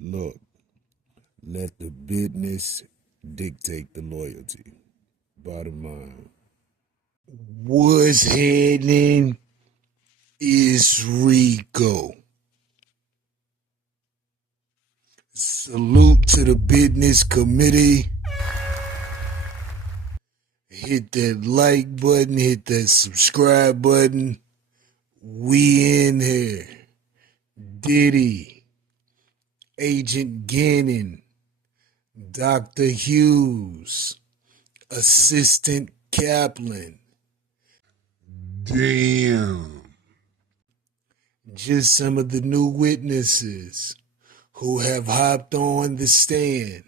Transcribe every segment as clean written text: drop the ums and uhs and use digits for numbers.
Look, let the business dictate the loyalty. Bottom line. What's happening is Rico. Salute to the business committee. Hit that like button, hit that subscribe button. We in here. Diddy, Agent Gannon, Dr. Hughes, Assistant Kaplan. Damn. Just some of the new witnesses who have hopped on the stand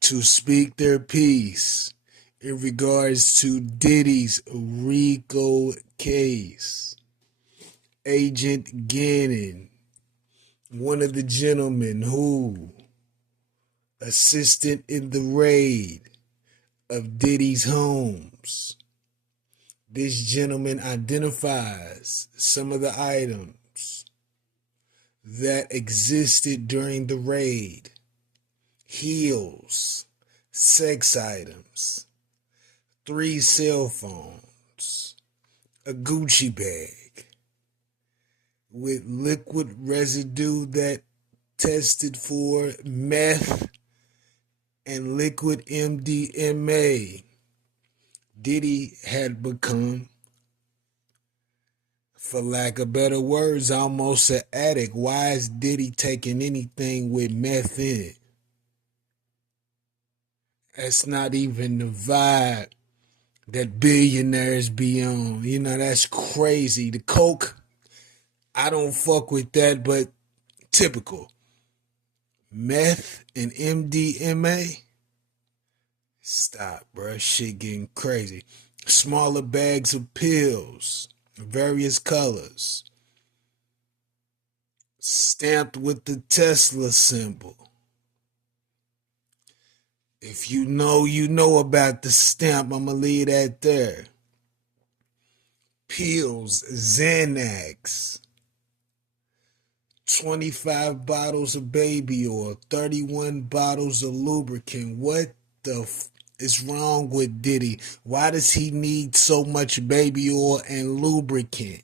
to speak their piece in regards to Diddy's Rico case. Agent Gannon, one of the gentlemen who assisted in the raid of Diddy's homes. This gentleman identifies some of the items that existed during the raid. Heels, sex items, 3 cell phones, a Gucci bag with liquid residue that tested for meth and liquid MDMA. Diddy had become, for lack of better words, almost an addict. Why is Diddy taking anything with meth in it? That's not even the vibe that billionaires be on. You know, that's crazy. The coke, I don't fuck with that, but typical. Meth and MDMA? Stop, bro. Shit getting crazy. Smaller bags of pills, various colors, stamped with the Tesla symbol. If you know about the stamp. I'ma leave that there. Pills, Xanax, 25 bottles of baby oil, 31 bottles of lubricant. What the is wrong with Diddy? Why does he need so much baby oil and lubricant?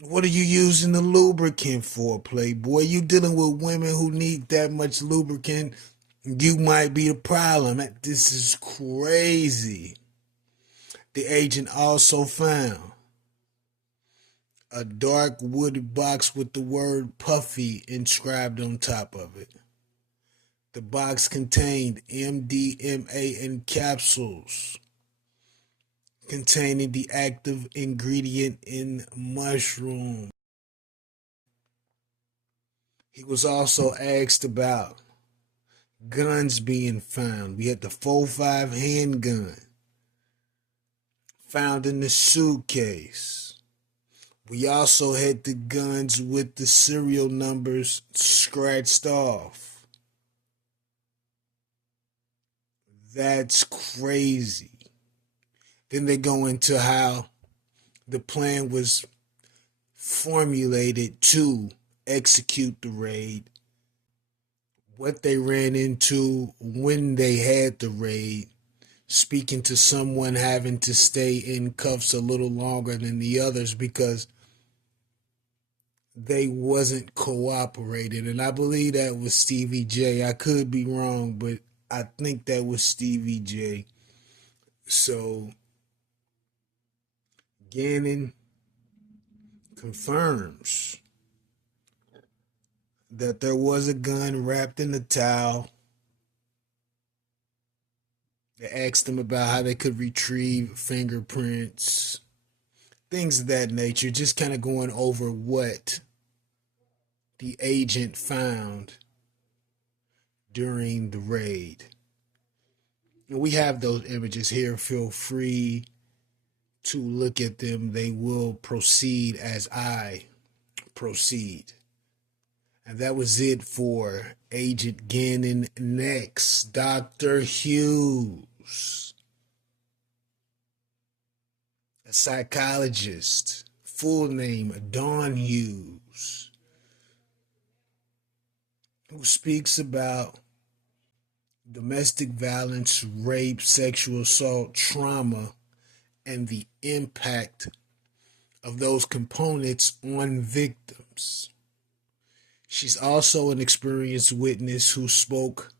What are you using the lubricant for, Playboy? You dealing with women who need that much lubricant? You might be the problem. This is crazy. The agent also found a dark wood box with the word Puffy inscribed on top of it. The box contained MDMA in capsules containing the active ingredient in mushroom. He was also asked about guns being found. We had the 4.5 handgun found in the suitcase. We also had the guns with the serial numbers scratched off. That's crazy. Then they go into how the plan was formulated to execute the raid, what they ran into when they had the raid, speaking to someone having to stay in cuffs a little longer than the others because they wasn't cooperating. And I believe that was Stevie J. I could be wrong, but I think that was Stevie J. So Gannon confirms that there was a gun wrapped in a towel. They asked them about how they could retrieve fingerprints, things of that nature, just kind of going over what the agent found during the raid. And we have those images here. Feel free to look at them. They will proceed as I proceed. And that was it for Agent Gannon. Next, Dr. Hughes, a psychologist, full name Don Hughes. who speaks about domestic violence, rape, sexual assault, trauma, and the impact of those components on victims. She's also an experienced witness who spoke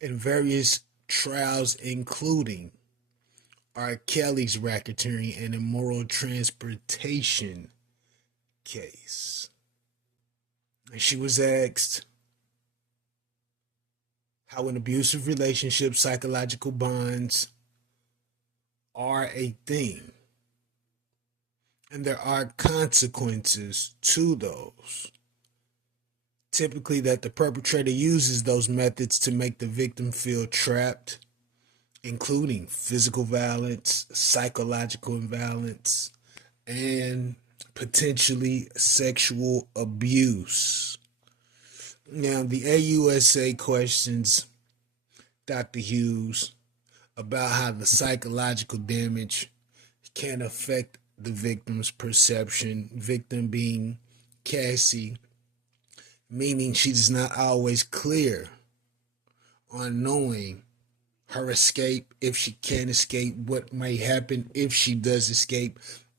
in various trials, including R. Kelly's racketeering and immoral transportation case. And she was asked how in abusive relationships, psychological bonds are a thing. And there are consequences to those. Typically, that the perpetrator uses those methods to make the victim feel trapped, including physical violence, psychological violence, and potentially sexual abuse. Now, the AUSA questions Dr. Hughes about how the psychological damage can affect the victim's perception, victim being Cassie, meaning she's not always clear on knowing her escape, if she can escape, what may happen if she does escape.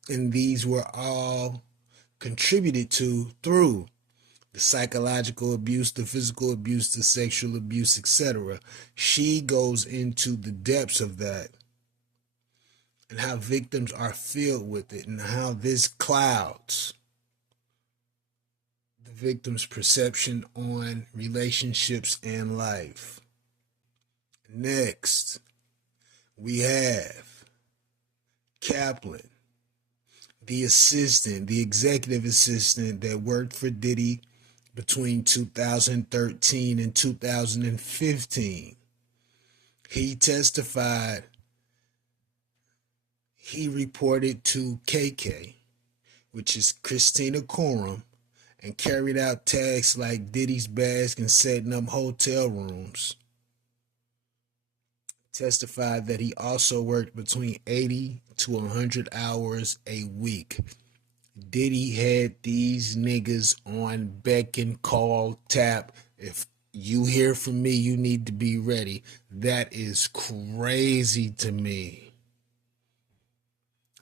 And these were all contributed to through the psychological abuse, the physical abuse, the sexual abuse, etc. She goes into the depths of that and how victims are filled with it and how this clouds the victim's perception on relationships and life. Next, we have Kaplan, the assistant, the executive assistant that worked for Diddy between 2013 and 2015. He testified. He reported to KK, which is Christina Coram, and carried out tasks like Diddy's bags and setting up hotel rooms. Testified that he also worked between 80 to 100 hours a week. Diddy had these niggas on beck and call tap. If you hear from me, you need to be ready. That is crazy to me.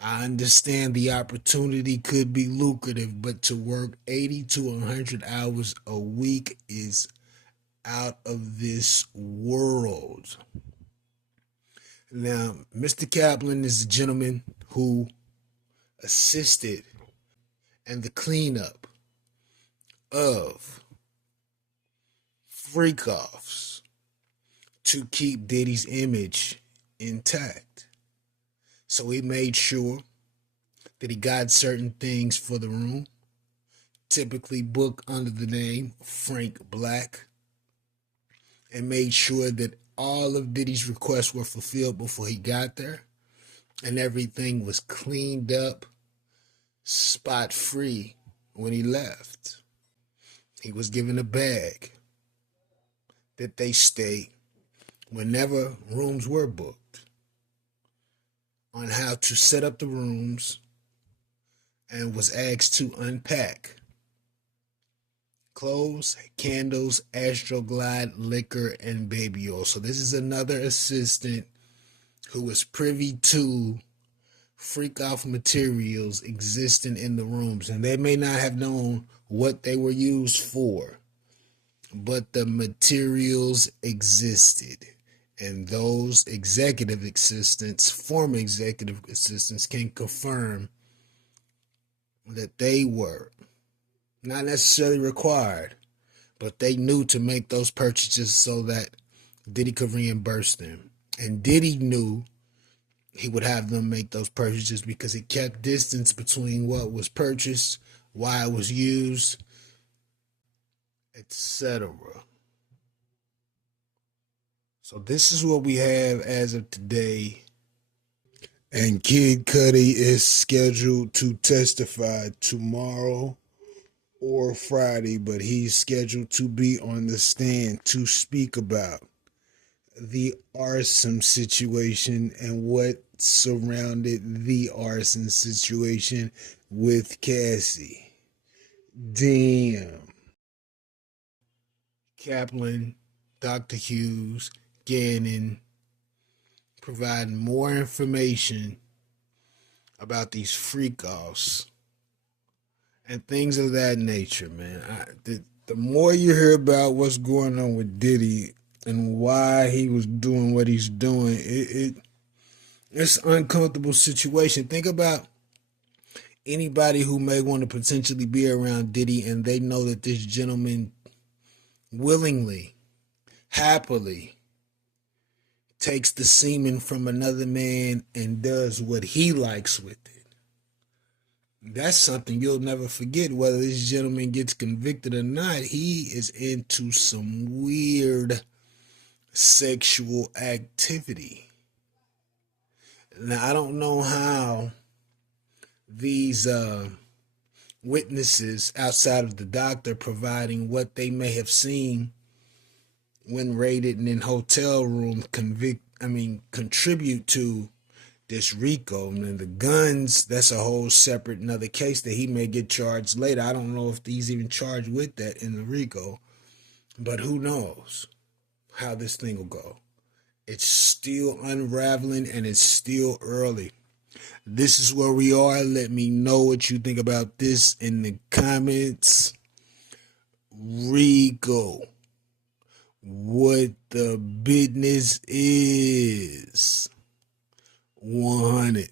I understand the opportunity could be lucrative, but to work 80 to 100 hours a week is out of this world. Now, Mr. Kaplan is a gentleman who assisted in the cleanup of freak-offs to keep Diddy's image intact. So he made sure that he got certain things for the room, typically booked under the name Frank Black, and made sure that all of Diddy's requests were fulfilled before he got there, and everything was cleaned up, spot-free when he left. He was given a bag that they stayed whenever rooms were booked on how to set up the rooms, and was asked to unpack clothes, candles, ASTRO-GLIDE, liquor, and baby oil. So this is another assistant who was privy to freak-off materials existing in the rooms. And they may not have known what they were used for, but the materials existed. And those executive assistants, former executive assistants, can confirm that they were not necessarily required, but they knew to make those purchases so that Diddy could reimburse them. And Diddy knew he would have them make those purchases because it kept distance between what was purchased, why it was used, etc. So this is what we have as of today. And Kid Cudi is scheduled to testify tomorrow or Friday, but he's scheduled to be on the stand to speak about the arson situation and what surrounded the arson situation with Cassie. Damn. Kaplan, Dr. Hughes, Gannon, providing more information about these freak-offs and things of that nature, man. The more you hear about what's going on with Diddy and why he was doing what he's doing, it's an uncomfortable situation. Think about anybody who may want to potentially be around Diddy and they know that this gentleman willingly, happily takes the semen from another man and does what he likes with it. That's something you'll never forget. Whether this gentleman gets convicted or not, he is into some weird sexual activity. Now, I don't know how these witnesses outside of the doctor providing what they may have seen when raided and in hotel rooms contribute to this Rico. And the guns, that's a whole separate another case that he may get charged later. I don't know if he's even charged with that in the Rico, but who knows how this thing will go. It's still unraveling and it's still early. This is where we are. Let me know what you think about this in the comments. Rico, what the business is. 100.